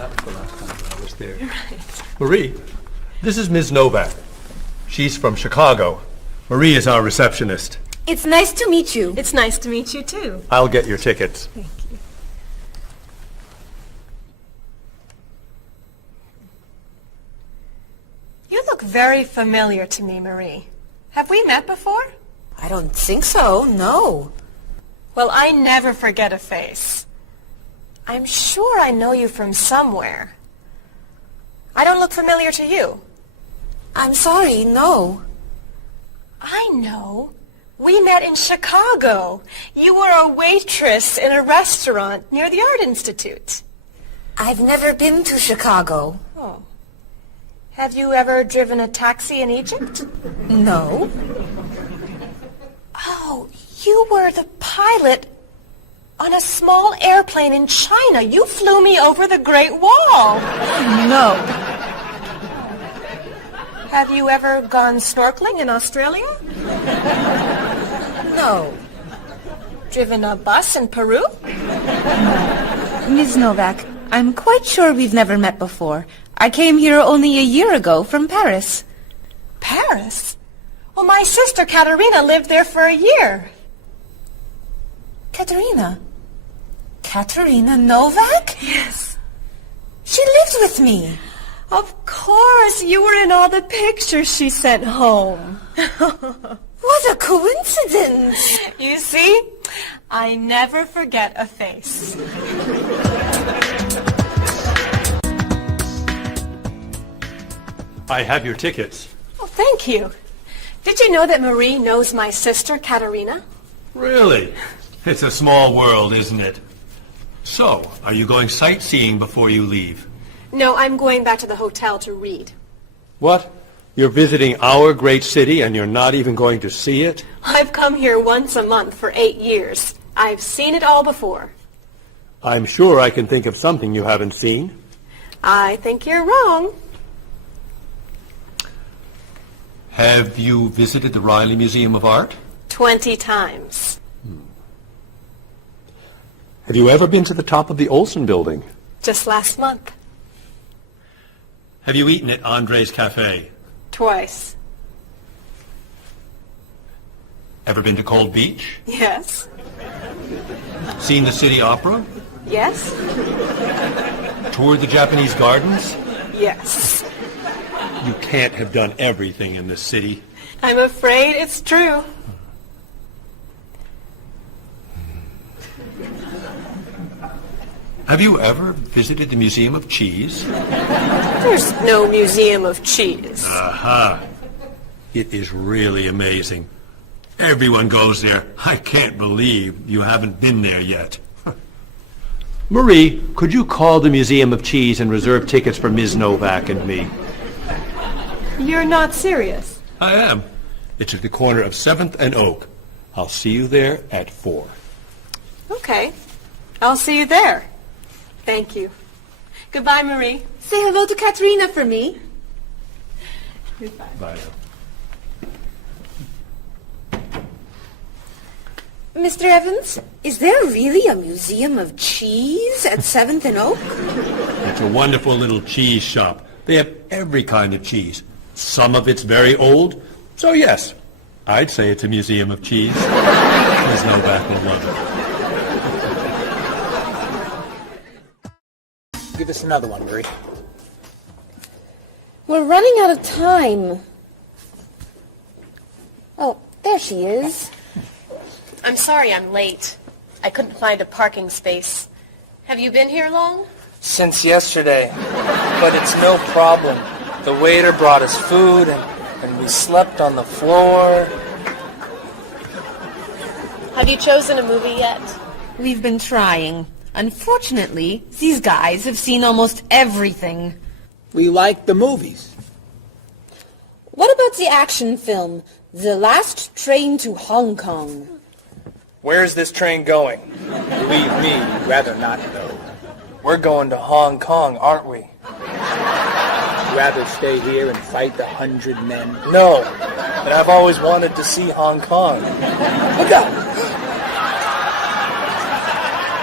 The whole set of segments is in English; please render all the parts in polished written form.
that was the last time that I was there. Right. Marie, this is Ms. Novak. She's from Chicago. Marie is our receptionist. It's nice to meet you. It's nice to meet you, too. I'll get your tickets. Thank you. You look very familiar to me, Marie. Have we met before? I don't think so, no. Well, I never forget a face. I'm sure I know you from somewhere. I don't look familiar to you. I'm sorry, no. I know. We met in Chicago. You were a waitress in a restaurant near the Art Institute. I've never been to Chicago. Oh. Have you ever driven a taxi in Egypt? No. Oh, you were the pilot on a small airplane in China. You flew me over the Great Wall. No. Have you ever gone snorkeling in Australia? No. Driven a bus in Peru? Ms. Novak, I'm quite sure we've never met before. I came here only a year ago from Paris. Paris? Well, my sister Katerina lived there for a year. Katerina? Katerina Novak? Yes. She lived with me. Of course, you were in all the pictures she sent home. What a coincidence. You see, I never forget a face. I have your tickets. Oh, thank you. Did you know that Marie knows my sister Katerina? Really? It's a small world, isn't it? So, are you going sightseeing before you leave? No, I'm going back to the hotel to read. What? You're visiting our great city and you're not even going to see it? I've come here once a month for 8 years. I've seen it all before. I'm sure I can think of something you haven't seen. I think you're wrong. Have you visited the Riley Museum of Art? 20 times. Have you ever been to the top of the Olson building? Just last month. Have you eaten at Andre's Cafe? Twice. Ever been to Cold Beach? Yes. Seen the City Opera? Yes. Toured the Japanese gardens? Yes. You can't have done everything in this city. I'm afraid it's true. Have you ever visited the Museum of Cheese? There's no museum of cheese. Aha. It is really amazing. Everyone goes there. I can't believe you haven't been there yet. Marie, could you call the Museum of Cheese and reserve tickets for Ms. Novak and me? You're not serious. I am. It's at the corner of 7th and Oak. I'll see you there at 4. Okay. I'll see you there. Thank you. Goodbye, Marie. Say hello to Katerina for me. Goodbye. Bye. Mr. Evans, is there really a museum of cheese at 7th and Oak? It's a wonderful little cheese shop. They have every kind of cheese. Some of it's very old. So yes, I'd say it's a museum of cheese. Ms. Novak will love it. Give us another one, Marie. We're running out of time. Oh, there she is. I'm sorry I'm late. I couldn't find a parking space. Have you been here long? Since yesterday. But it's no problem. The waiter brought us food, and we slept on the floor. Have you chosen a movie yet? We've been trying. Unfortunately, these guys have seen almost everything. We like the movies. What about the action film, The Last Train to Hong Kong? Where's this train going? Believe me, we'd rather not know. We're going to Hong Kong, aren't we? Rather stay here and fight the 100 men? No, but I've always wanted to see Hong Kong. Look out!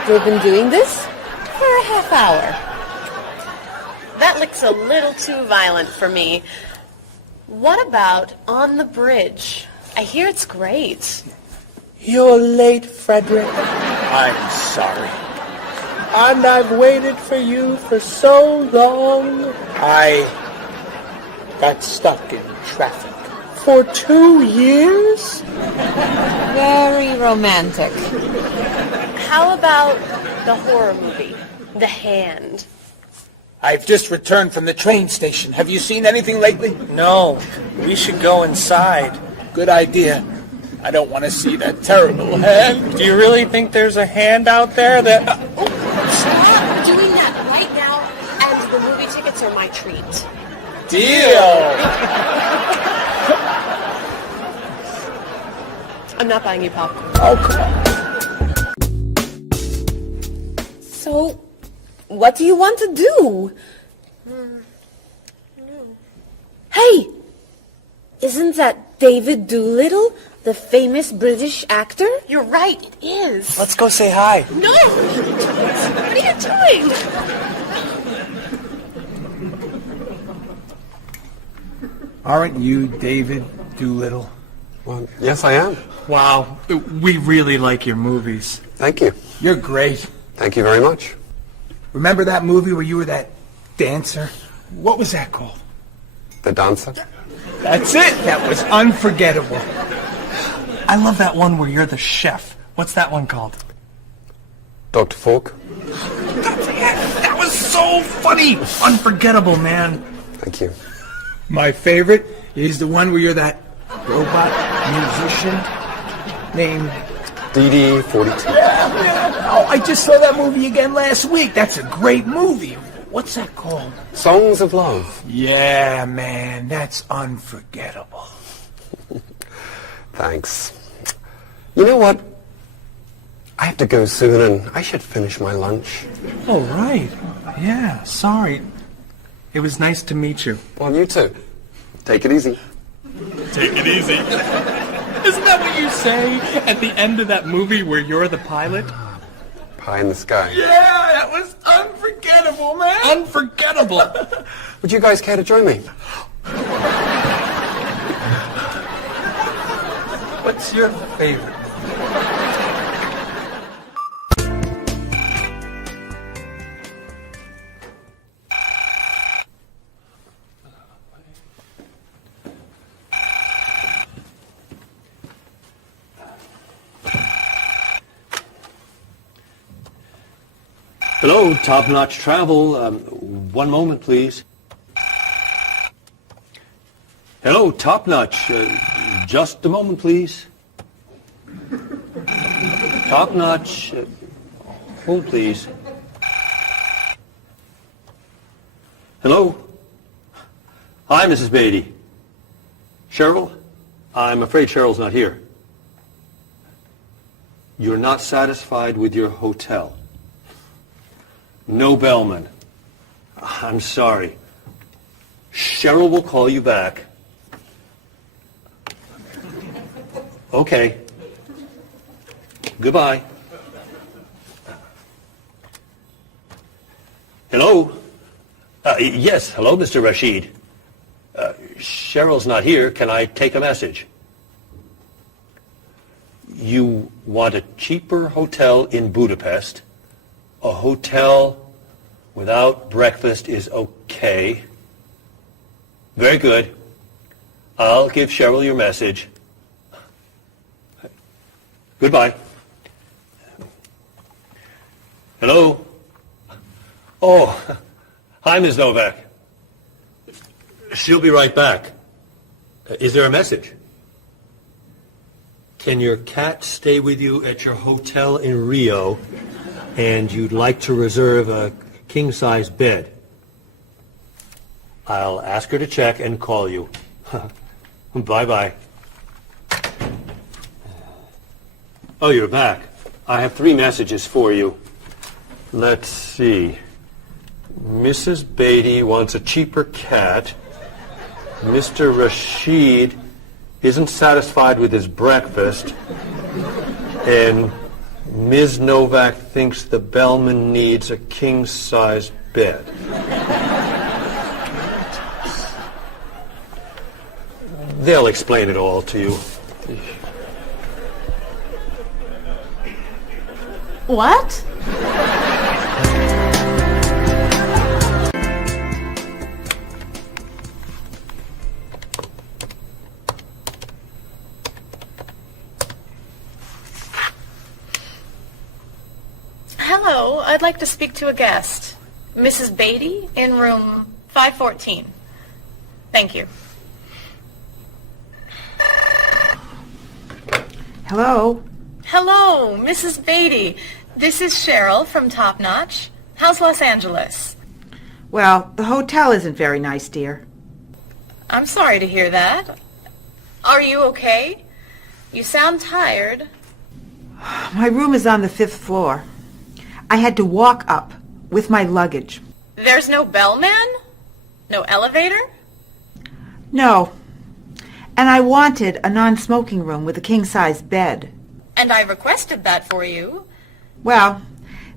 We've been doing this? For a half hour. Catholic's a little too violent for me. What about On the Bridge? I hear it's great. You're late, Frederick. I'm sorry. And I've waited for you for so long. I got stuck in traffic for 2 years. Very romantic. How about the horror movie, The Hand? I've just returned from the train station. Have you seen anything lately? No. We should go inside. Good idea. I don't want to see that terrible hand. Do you really think there's a hand out there that... Stop doing that right now, and the movie tickets are my treat. Deal! I'm not buying you popcorn. Oh, come on. So, what do you want to do? Hey! Isn't that David Doolittle, the famous British actor? You're right, it is. Let's go say hi. No! What are you doing? Aren't you David Doolittle? Well, yes, I am. Wow, we really like your movies. Thank you. You're great. Thank you very much. Remember that movie where you were that dancer? What was that called? The dancer. That's it. That was unforgettable. I love that one where you're the chef. What's that one called? Dr. Falk. That was so funny. Unforgettable, man. Thank you. My favorite is the one where you're that robot musician named... DD-42. Oh, I just saw that movie again last week. That's a great movie. What's that called? Songs of Love. Yeah, man, that's unforgettable. Thanks. You know what? I have to go soon, and I should finish my lunch. Oh, right. Yeah, sorry. It was nice to meet you. Well, you too. Take it easy. Take it easy. Isn't that what you say at the end of that movie where you're the pilot? Pie in the sky. Yeah, that was unforgettable, man. Unforgettable. Would you guys care to join me? What's your favorite? Hello, Top Notch Travel. One moment, please. Hello, Top Notch. Just a moment, please. Top Notch. Hold, please. Hello? Hi, Mrs. Beatty. Cheryl? I'm afraid Cheryl's not here. You're not satisfied with your hotel? No bellman. I'm sorry. Cheryl will call you back. Okay. Goodbye. Hello? Yes, hello, Mr. Rashid. Cheryl's not here. Can I take a message? You want a cheaper hotel in Budapest? A hotel without breakfast is okay. Very good. I'll give Cheryl your message. Goodbye. Hello? Oh, hi, Ms. Novak. She'll be right back. Is there a message? Can your cat stay with you at your hotel in Rio, and you'd like to reserve a king-size bed? I'll ask her to check and call you. Bye-bye. Oh, you're back. I have 3 messages for you. Let's see. Mrs. Beatty wants a cheaper cat. Mr. Rashid isn't satisfied with his breakfast. And Ms. Novak thinks the bellman needs a king-size bed. They'll explain it all to you. What? Hello, I'd like to speak to a guest. Mrs. Beatty in room 514. Thank you. Hello? Hello, Mrs. Beatty. This is Cheryl from Top Notch. How's Los Angeles? Well, the hotel isn't very nice, dear. I'm sorry to hear that. Are you okay? You sound tired. My room is on the 5th floor. I had to walk up with my luggage. There's no bellman? No elevator? No. And I wanted a non-smoking room with a king-size bed. And I requested that for you. Well,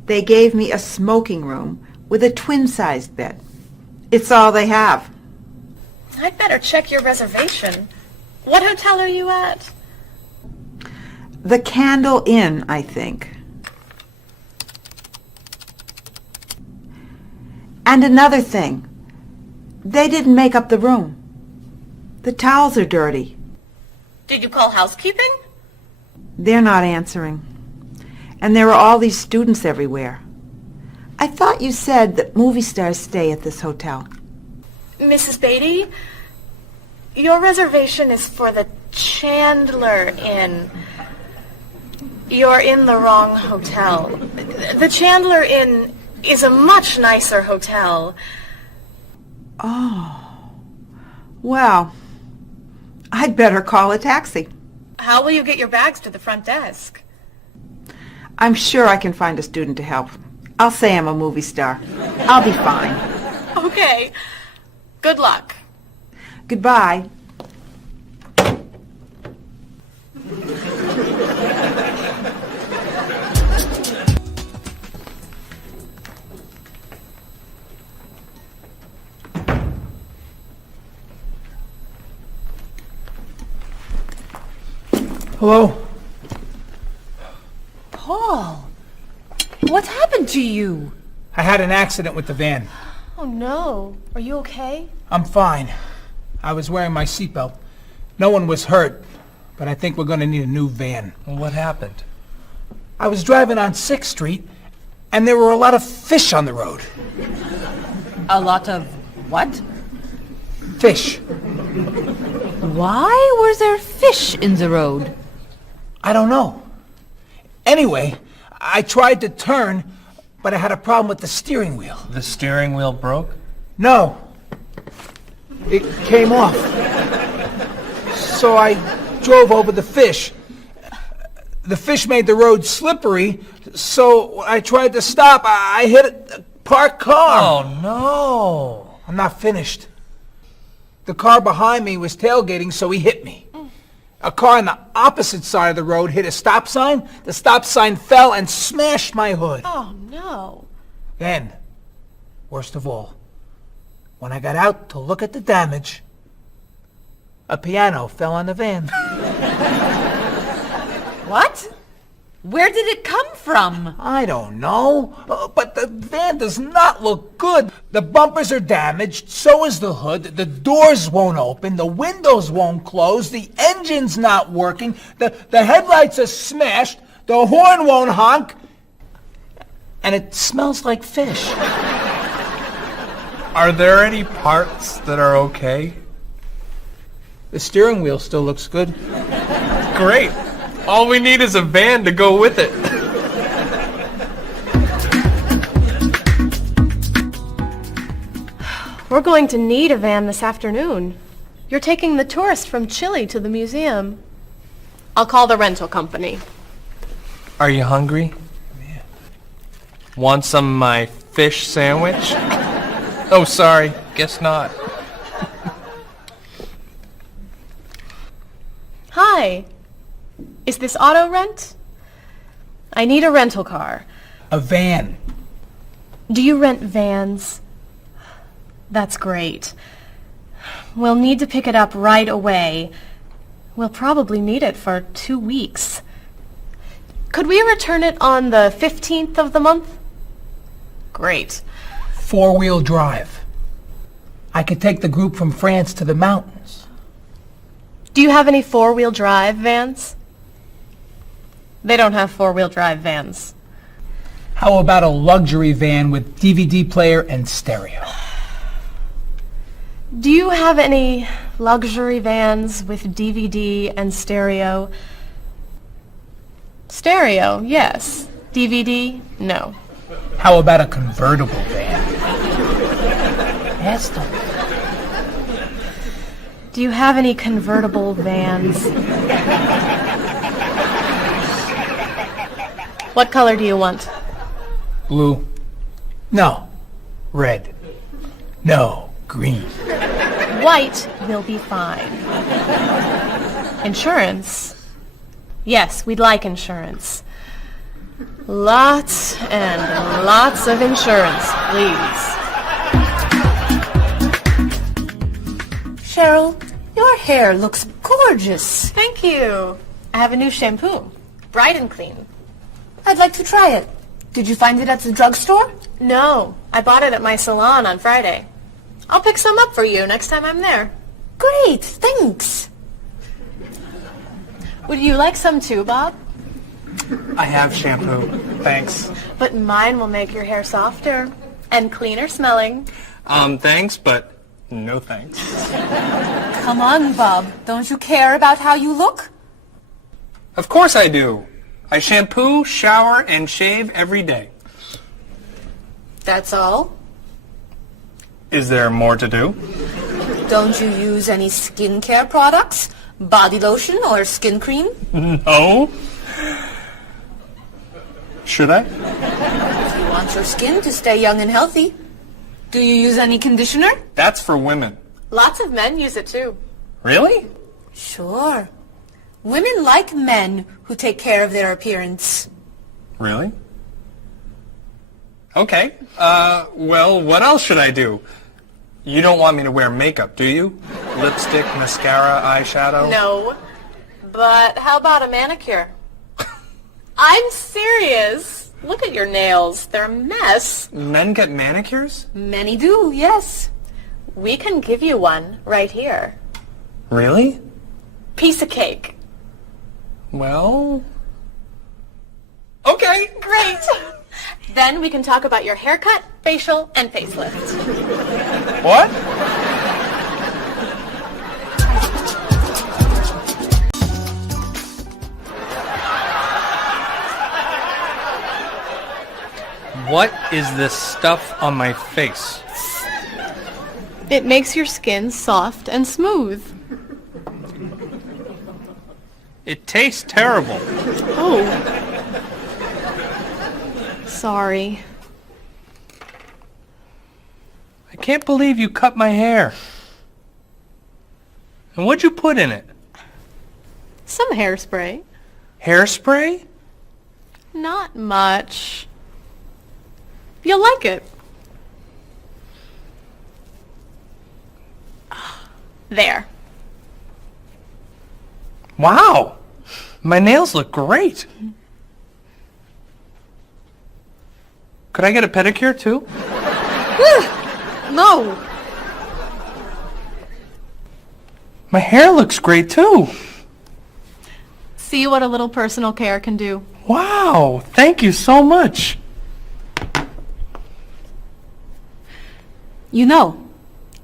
they gave me a smoking room with a twin-sized bed. It's all they have. I'd better check your reservation. What hotel are you at? The Candle Inn, I think. And another thing. They didn't make up the room. The towels are dirty. Did you call housekeeping? They're not answering. And there are all these students everywhere. I thought you said that movie stars stay at this hotel. Mrs. Beatty, your reservation is for the Chandler Inn. You're in the wrong hotel. The Chandler Inn is a much nicer hotel. Oh. Well, I'd better call a taxi. How will you get your bags to the front desk? I'm sure I can find a student to help. I'll say I'm a movie star. I'll be fine. Okay. Good luck. Goodbye. Hello? Paul, what happened to you? I had an accident with the van. Oh, no. Are you okay? I'm fine. I was wearing my seatbelt. No one was hurt, but I think we're going to need a new van. What happened? I was driving on 6th Street, and there were a lot of fish on the road. A lot of what? Fish. Why was there fish in the road? I don't know. Anyway, I tried to turn, but I had a problem with the steering wheel. The steering wheel broke? No. It came off. So I drove over the fish. The fish made the road slippery, so I tried to stop. I hit a parked car. Oh, no. I'm not finished. The car behind me was tailgating, so he hit me. A car on the opposite side of the road hit a stop sign. The stop sign fell and smashed my hood. Oh, no. Then, worst of all, when I got out to look at the damage, a piano fell on the van. What? Where did it come from? I don't know, but the van does not look good. The bumpers are damaged, so is the hood, the doors won't open, the windows won't close, the engine's not working, the headlights are smashed, the horn won't honk, and it smells like fish. Are there any parts that are okay? The steering wheel still looks good. Great. All we need is a van to go with it. We're going to need a van this afternoon. You're taking the tourist from Chile to the museum. I'll call the rental company. Are you hungry? Yeah. Want some of my fish sandwich? Oh, sorry. Guess not. Hi. Is this auto rent? I need a rental car. A van. Do you rent vans? That's great. We'll need to pick it up right away. We'll probably need it for 2 weeks. Could we return it on the 15th of the month? Great. 4-wheel drive. I could take the group from France to the mountains. Do you have any 4-wheel drive vans? They don't have 4-wheel drive vans. How about a luxury van with DVD player and stereo? Do you have any luxury vans with DVD and stereo? Stereo, yes. DVD, no. How about a convertible van? Yes, don't. Do you have any convertible vans? What color do you want? Blue. No. Red. No. Green. White will be fine. Insurance? Yes, we'd like insurance. Lots and lots of insurance, please. Cheryl, your hair looks gorgeous. Thank you. I have a new shampoo. Bright and clean. I'd like to try it. Did you find it at the drugstore? No, I bought it at my salon on Friday. I'll pick some up for you next time I'm there. Great, thanks. Would you like some too, Bob? I have shampoo. Thanks. But mine will make your hair softer and cleaner smelling. Thanks, but no thanks. Come on, Bob. Don't you care about how you look? Of course I do. I shampoo, shower, and shave every day. That's all? Is there more to do? Don't you use any skincare products? Body lotion or skin cream? No. Should I? If you want your skin to stay young and healthy. Do you use any conditioner? That's for women. Lots of men use it too. Really? Sure. Women like men who take care of their appearance. Really? Okay. Well, what else should I do? You don't want me to wear makeup, do you? Lipstick, mascara, eyeshadow? No. But how about a manicure? I'm serious. Look at your nails. They're a mess. Men get manicures? Many do, yes. We can give you one right here. Really? Piece of cake. Well... Okay. Great. Then we can talk about your haircut, facial, and facelift. What? What is this stuff on my face? It makes your skin soft and smooth. It tastes terrible. Oh. Sorry. I can't believe you cut my hair. And what'd you put in it? Some hairspray. Hairspray? Not much. You'll like it. There. Wow! My nails look great. Could I get a pedicure too? No. My hair looks great too. See what a little personal care can do. Wow! Thank you so much. You know,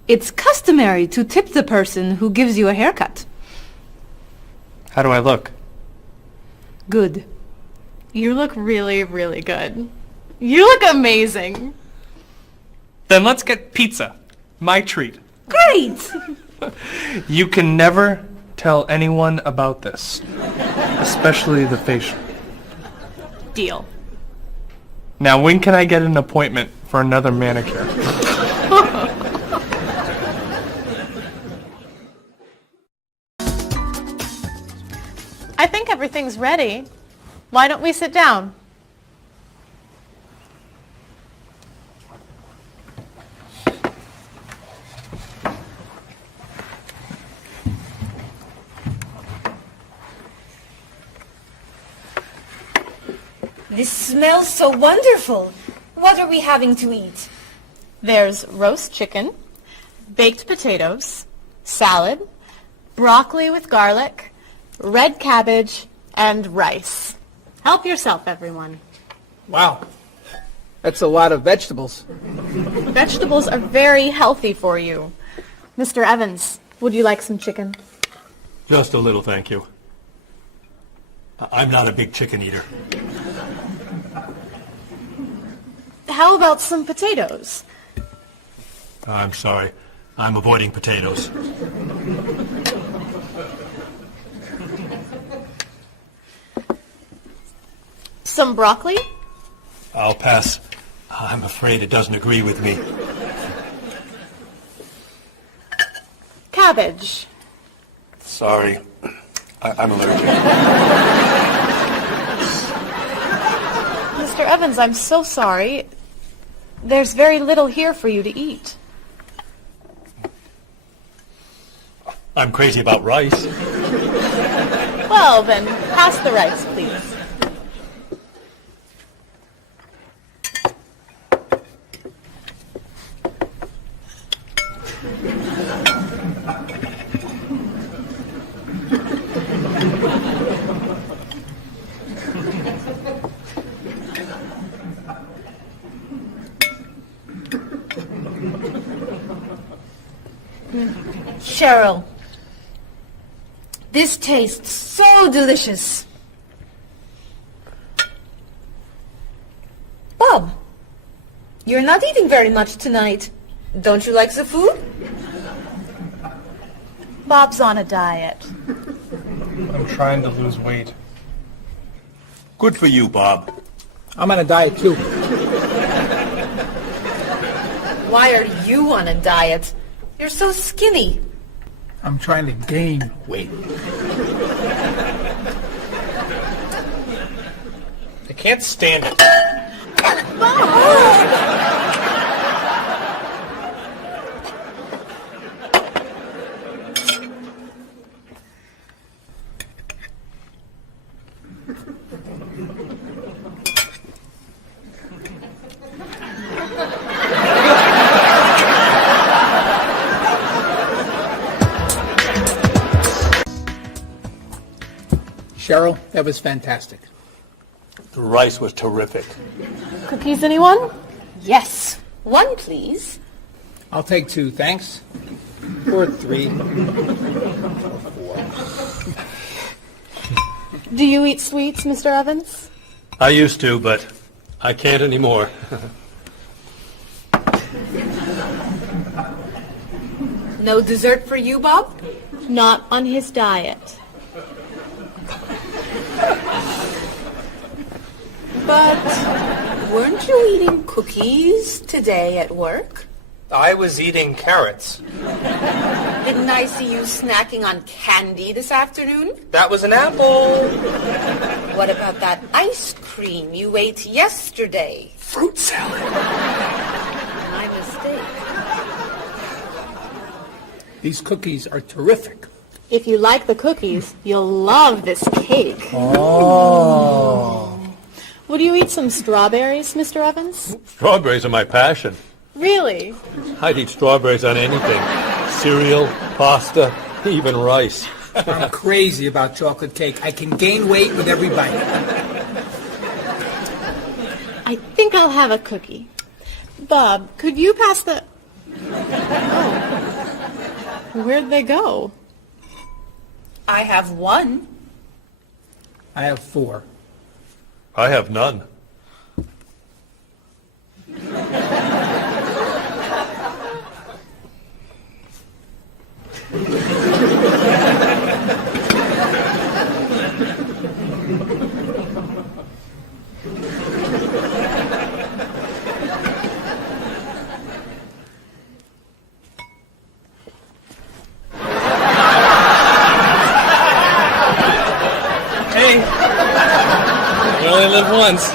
it's customary to tip the person who gives you a haircut. How do I look? Good. You look really, really good. You look amazing. Then let's get pizza. My treat. Great! You can never tell anyone about this. Especially the facial. Deal. Now, when can I get an appointment for another manicure? I think everything's ready. Why don't we sit down? This smells so wonderful. What are we having to eat? There's roast chicken, baked potatoes, salad, broccoli with garlic, red cabbage, and rice. Help yourself, everyone. Wow. That's a lot of vegetables. Vegetables are very healthy for you. Mr. Evans, would you like some chicken? Just a little, thank you. I'm not a big chicken eater. How about some potatoes? I'm sorry. I'm avoiding potatoes. Some broccoli? I'll pass. I'm afraid it doesn't agree with me. Cabbage? Sorry. I'm allergic. Mr. Evans, I'm so sorry. There's very little here for you to eat. I'm crazy about rice. Well, then, pass the rice, please. Cheryl, this tastes so delicious. Bob, you're not eating very much tonight. Don't you like the food? Bob's on a diet. I'm trying to lose weight. Good for you, Bob. I'm on a diet too. Why are you on a diet? You're so skinny. I'm trying to gain weight. I can't stand it. Cheryl, that was fantastic. The rice was terrific. Cookies, anyone? Yes. One, please. I'll take 2, thanks. Or 3. Do you eat sweets, Mr. Evans? I used to, but I can't anymore. No dessert for you, Bob? Not on his diet. But weren't you eating cookies today at work? I was eating carrots. Didn't I see you snacking on candy this afternoon? That was an apple. What about that ice cream you ate yesterday? Fruit salad. My mistake. These cookies are terrific. If you like the cookies, you'll love this cake. Oh. Would you eat some strawberries, Mr. Evans? Strawberries are my passion. Really? I'd eat strawberries on anything. Cereal, pasta, even rice. I'm crazy about chocolate cake. I can gain weight with every bite. I think I'll have a cookie. Bob, could you pass the... Oh. Where'd they go? I have one. I have 4. I have none. Hey, you only live once.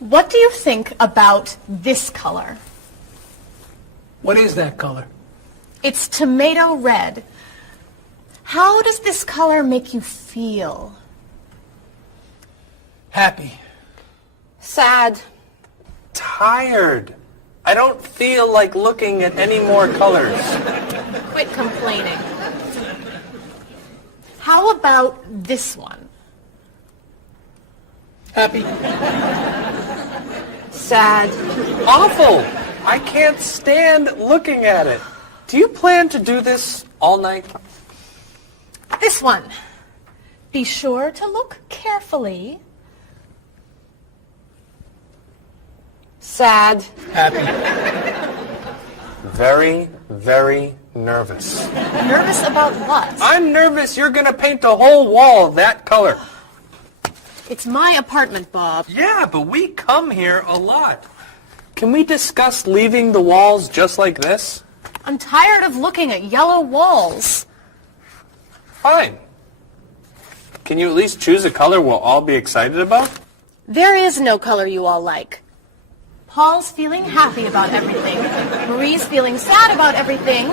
What do you think about this color? What is that color? It's tomato red. How does this color make you feel? Happy. Sad. Tired. I don't feel like looking at any more colors. Quit complaining. How about this one? Happy. Sad. Awful. I can't stand looking at it. Do you plan to do this all night? This one. Be sure to look carefully. Sad. Happy. Very, very nervous. Nervous about what? I'm nervous you're going to paint the whole wall that color. It's my apartment, Bob. Yeah, but we come here a lot. Can we discuss leaving the walls just like this? I'm tired of looking at yellow walls. Fine. Can you at least choose a color we'll all be excited about? There is no color you all like. Paul's feeling happy about everything. Marie's feeling sad about everything.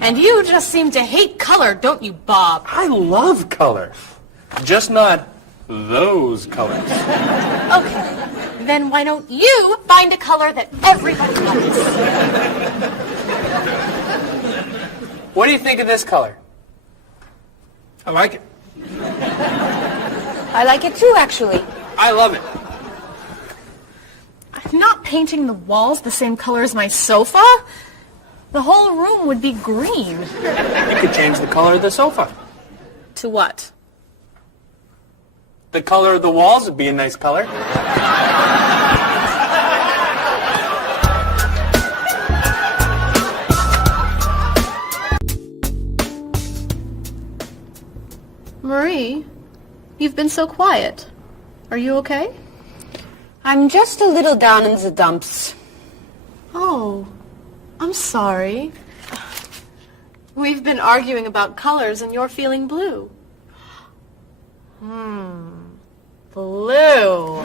And you just seem to hate color, don't you, Bob? I love color. Just not those colors. Okay, then why don't you find a color that everybody likes? What do you think of this color? I like it. I like it too, actually. I love it. I'm not painting the walls the same color as my sofa. The whole room would be green. You could change the color of the sofa. To what? The color of the walls would be a nice color. Marie, you've been so quiet. Are you okay? I'm just a little down in the dumps. Oh, I'm sorry. We've been arguing about colors and you're feeling blue. Blue.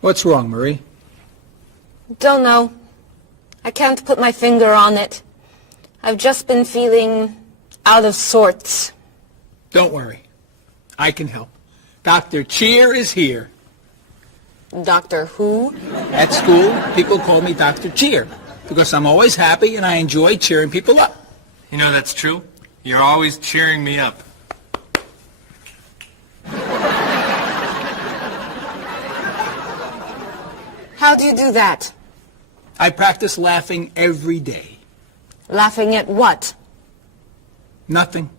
What's wrong, Marie? Don't know. I can't put my finger on it. I've just been feeling out of sorts. Don't worry. I can help. Dr. Cheer is here. Doctor who? At school, people call me Dr. Cheer because I'm always happy and I enjoy cheering people up. You know that's true. You're always cheering me up. How do you do that? I practice laughing every day. Laughing at what? Nothing.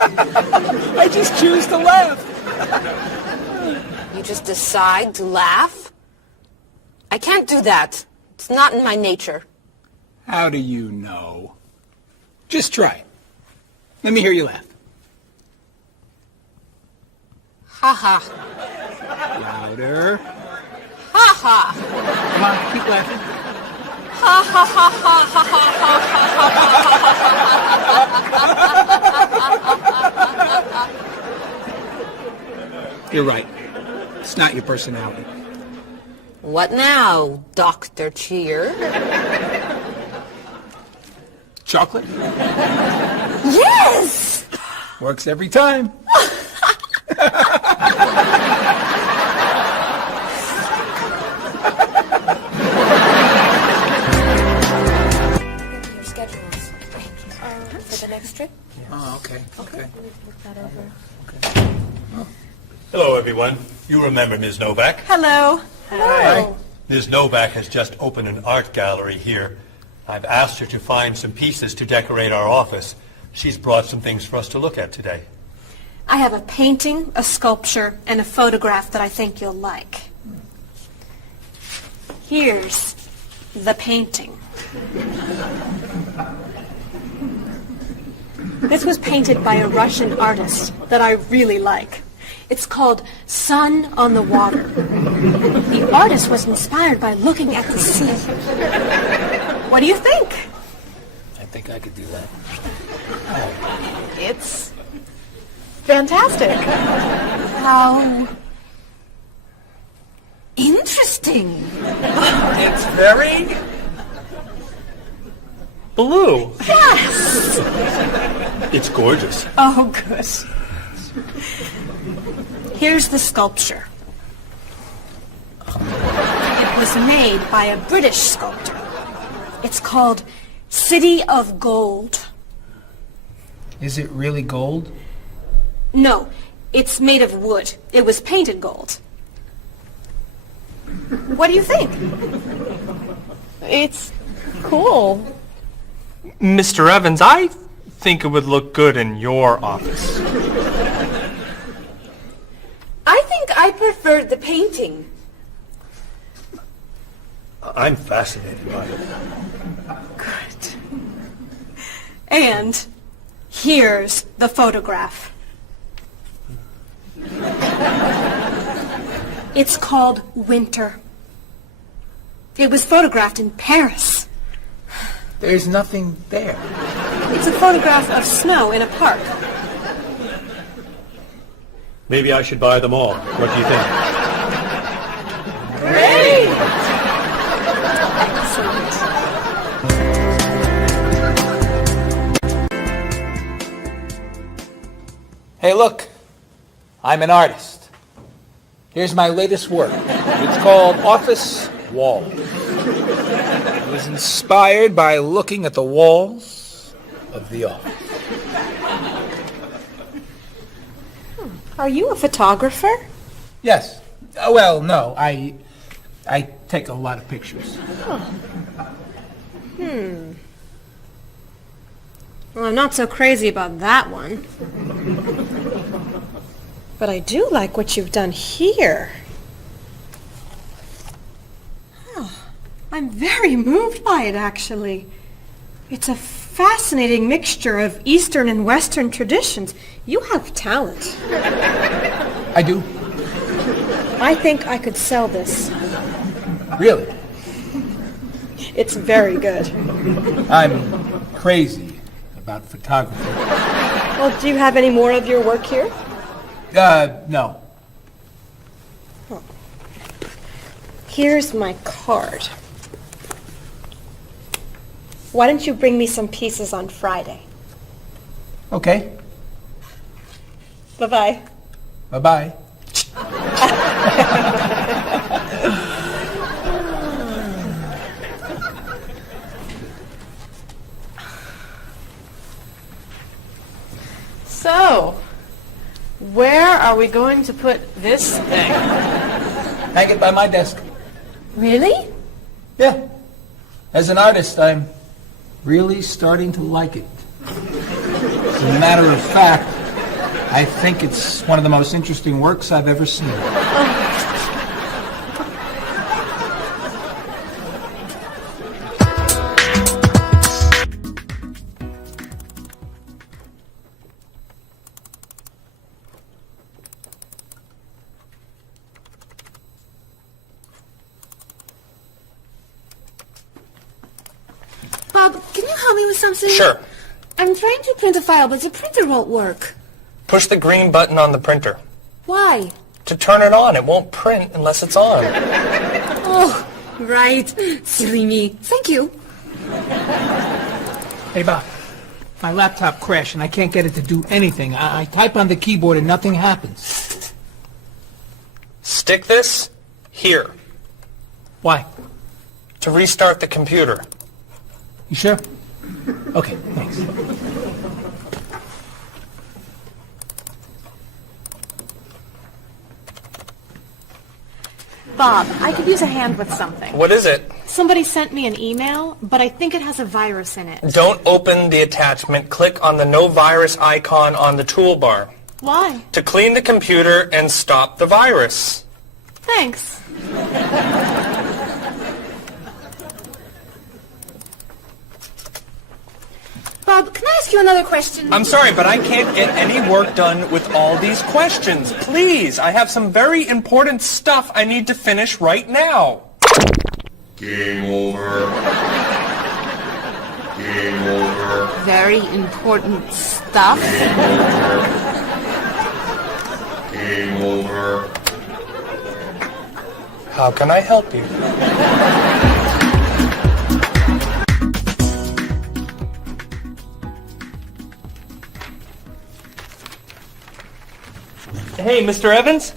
I just choose to laugh. You just decide to laugh? I can't do that. It's not in my nature. How do you know? Just try it. Let me hear you laugh. Ha ha. Louder. Ha ha. Come on, keep laughing. Ha ha ha ha ha ha. You're right. It's not your personality. What now, Dr. Cheer? Chocolate? Yes! Works every time. Your schedules. For the next trip? Oh, okay. Okay. Hello, everyone. You remember Ms. Novak? Hello. Hello. Ms. Novak has just opened an art gallery here. I've asked her to find some pieces to decorate our office. She's brought some things for us to look at today. I have a painting, a sculpture, and a photograph that I think you'll like. Here's the painting. This was painted by a Russian artist that I really like. It's called Sun on the Water. The artist was inspired by looking at the sea. What do you think? I think think I could do that. It's fantastic. How interesting. It's very Blue. Yes! It's gorgeous. Oh, good. Here's the sculpture. It was made by a British sculptor. It's called City of Gold. Is it really gold? No, it's made of wood. It was painted gold. What do you think? It's cool. Mr. Evans, I think it would look good in your office. I think I preferred the painting. I'm fascinated by it. Good. And here's the photograph. It's called Winter. It was photographed in Paris. There's nothing there. It's a photograph of snow in a park. Maybe I should buy them all. What do you think? Great! Hey, look. I'm an artist. Here's my latest work. It's called Office Wall. It was inspired by looking at the walls of the office. Are you a photographer? Yes. Well, no. I take a lot of pictures. Well, I'm not so crazy about that one. But I do like what you've done here. Oh, I'm very moved by it, actually. It's a fascinating mixture of Eastern and Western traditions. You have talent. I do. I think I could sell this. Really. It's very good. I'm crazy about photography. Well, do you have any more of your work here? No. Here's my card. Why don't you bring me some pieces on Friday? Okay. Bye-bye. Bye-bye. So, where are we going to put this thing? Hang it by my desk. Really? Yeah. As an artist, I'm really starting to like it. As a matter of fact, I think it's one of the most interesting works I've ever seen. Bob, can you help me with something? Sure. I'm trying to print a file, but the printer won't work. Push the green button on the printer. Why? To turn it on, it won't print unless it's on. Oh, right. Silly me. Thank you. Hey, Bob. My laptop crashed and I can't get it to do anything. I type on the keyboard and nothing happens. Stick this here Why? to restart the computer. You sure? Okay, thanks. Bob, I could use a hand with something. What is it? Somebody sent me an email, but I think it has a virus in it. Don't open the attachment. Click on the no virus icon on the toolbar Why? to clean the computer and stop the virus. Thanks. Bob, can I ask you another question? I'm sorry, but I can't get any work done with all these questions. Please, I have some very important stuff I need to finish right now. Game over. Game over. very important stuff. Game over. How can I help you? Hey, Mr. Evans?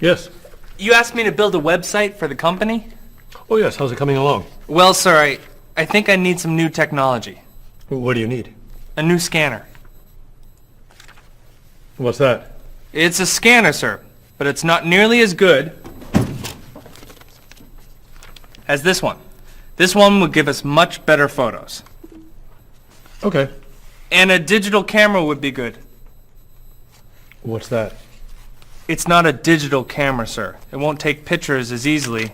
Yes. You asked me to build a website for the company? Oh, yes. How's it coming along? Well, sir, I think I need some new technology. What do you need? A new scanner. What's that? It's a scanner, sir, but it's not nearly as good as this one. This one would give us much better photos. Okay. And a digital camera would be good. What's that? It's not a digital camera, sir. It won't take pictures as easily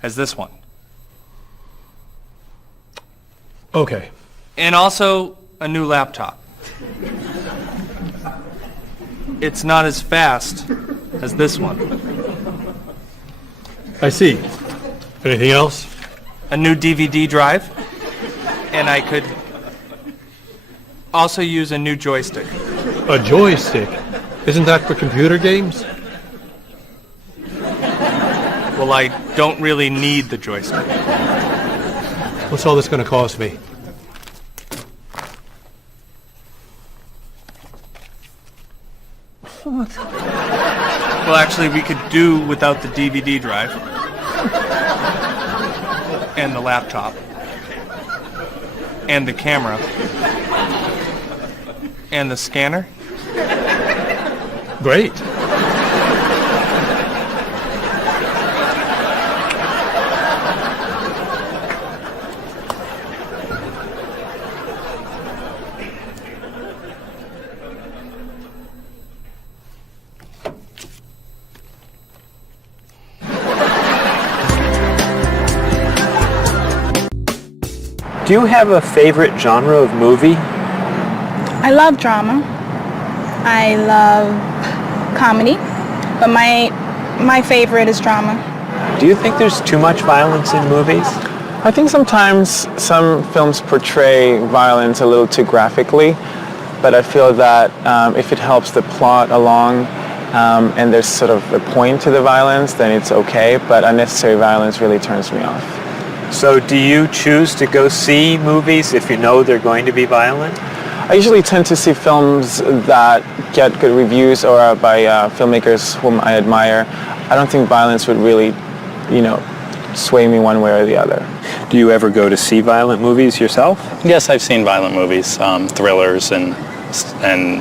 as this one. Okay. And also a new laptop. It's not as fast as this one. I see. Anything else? A new DVD drive. And I could also use a new joystick. A joystick? Isn't that for computer games? Well, I don't really need the joystick. What's all this going to cost me? Well, actually, we could do without the DVD drive. And the laptop. And the camera. And the scanner. Great. Do you have a favorite genre of movie? I love drama. I love comedy, but my favorite is drama. Do you think there's too much violence in movies? I think sometimes some films portray violence a little too graphically, but I feel that if it helps the plot along and there's sort of a point to the violence, then it's okay, but unnecessary violence really turns me off. So do you choose to go see movies if you know they're going to be violent? I usually tend to see films that get good reviews or are by filmmakers whom I admire. I don't think violence would really, sway me one way or the other. Do you ever go to see violent movies yourself? Yes, I've seen violent movies, thrillers and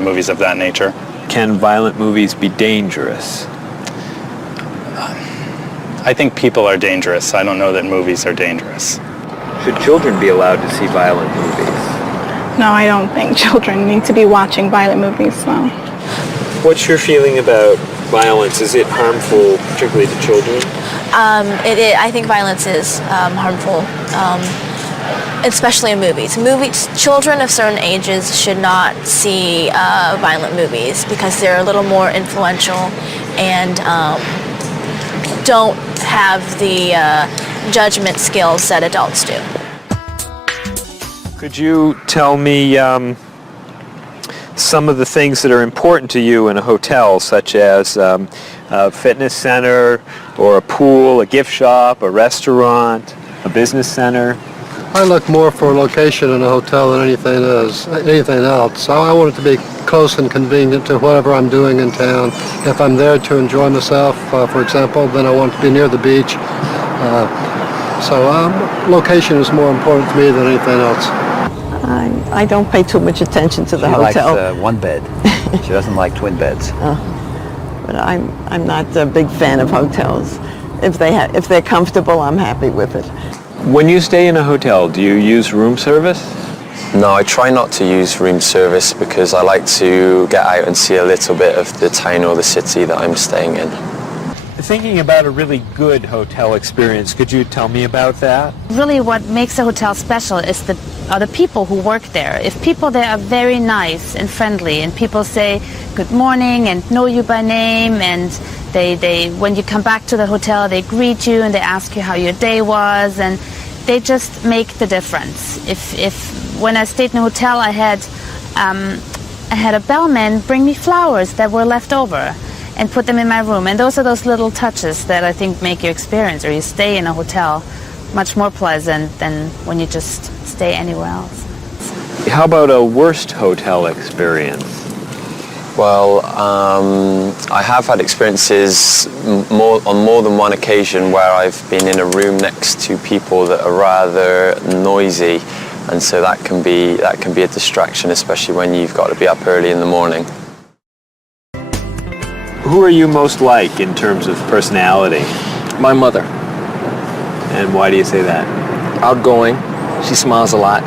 movies of that nature. Can violent movies be dangerous? I think people are dangerous. I don't know that movies are dangerous. Should children be allowed to see violent movies? No, I don't think children need to be watching violent movies, no. What's your feeling about violence? Is it harmful, particularly to children? I think violence is harmful, especially in movies. Children of certain ages should not see violent movies because they're a little more influential and don't have the judgment skills that adults do. Could you tell me some of the things that are important to you in a hotel, such as a fitness center or a pool, a gift shop, a restaurant, a business center? I look more for a location in a hotel than anything else. So I want it to be close and convenient to whatever I'm doing in town. If I'm there to enjoy myself, for example, then I want to be near the beach. So location is more important to me than anything else. I don't pay too much attention to the hotel. She likes one bed. She doesn't like twin beds. But I'm not a big fan of hotels. If they're comfortable, I'm happy with it. When you stay in a hotel, do you use room service? No, I try not to use room service because I like to get out and see a little bit of the town or the city that I'm staying in. Thinking about a really good hotel experience, could you tell me about that? Really what makes a hotel special is are the people who work there. If people there are very nice and friendly and people say good morning and know you by name and they when you come back to the hotel they greet you and they ask you how your day was and they just make the difference. If when I stayed in a hotel, I had a bellman bring me flowers that were left over and put them in my room. And those are those little touches that I think make your experience, or you stay in a hotel, much more pleasant than when you just stay anywhere else. How about a worst hotel experience? Well, I have had experiences on more than one occasion where I've been in a room next to people that are rather noisy, and so that can be a distraction, especially when you've got to be up early in the morning. Who are you most like in terms of personality? My mother. And why do you say that? Outgoing. She smiles a lot.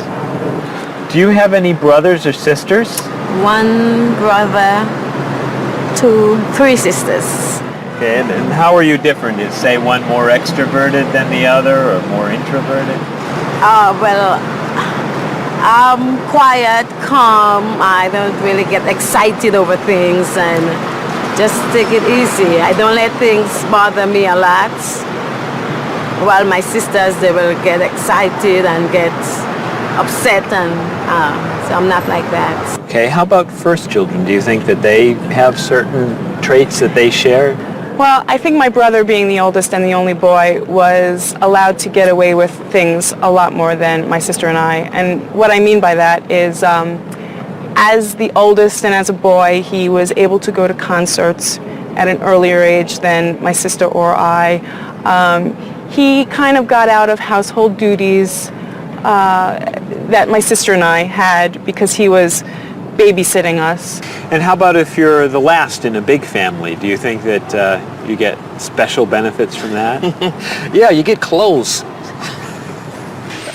Do you have any brothers or sisters? One brother, three sisters. Okay, and how are you different? Is, say, one more extroverted than the other, or more introverted? Well, I'm quiet, calm. I don't really get excited over things and just take it easy. I don't let things bother me a lot. While my sisters, they will get excited and get upset, and so I'm not like that. Okay, how about first children? Do you think that they have certain traits that they share? Well, I think my brother, being the oldest and the only boy, was allowed to get away with things a lot more than my sister and I. And what I mean by that is, as the oldest and as a boy, he was able to go to concerts at an earlier age than my sister or I. He kind of got out of household duties that my sister and I had because he was babysitting us. And how about if you're the last in a big family? Do you think that you get special benefits from that? Yeah, you get clothes.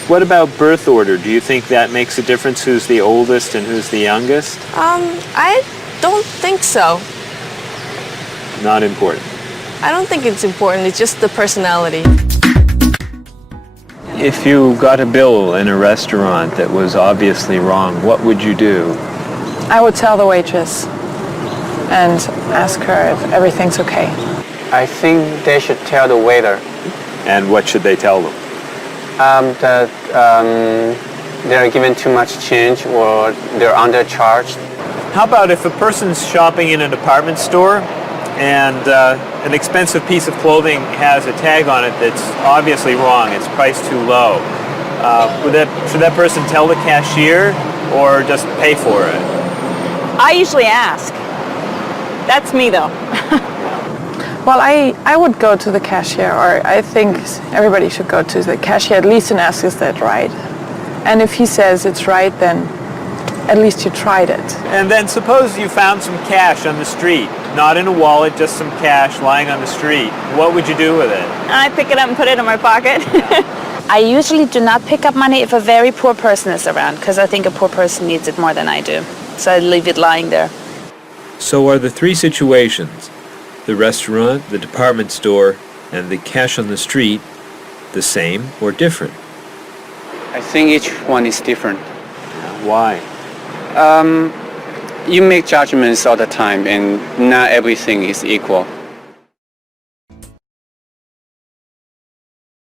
What about birth order? Do you think that makes a difference who's the oldest and who's the youngest? I don't think so. Not important. I don't think it's important. It's just the personality. If you got a bill in a restaurant that was obviously wrong, what would you do? I would tell the waitress and ask her if everything's okay. I think they should tell the waiter. And what should they tell them? That they're given too much change or they're undercharged. How about if a person's shopping in a department store and an expensive piece of clothing has a tag on it that's obviously wrong, it's priced too low. Should that person tell the cashier or just pay for it? I usually ask. That's me, though. Well, I would go to the cashier, or I think everybody should go to the cashier at least and ask, is that right? And if he says it's right, then at least you tried it. And then suppose you found some cash on the street, not in a wallet, just some cash lying on the street. What would you do with it? I pick it up and put it in my pocket. I usually do not pick up money if a very poor person is around, because I think a poor person needs it more than I do. So I leave it lying there. So are the three situations, the restaurant, the department store, and the cash on the street, the same or different? I think each one is different. Why? You make judgments all the time and not everything is equal.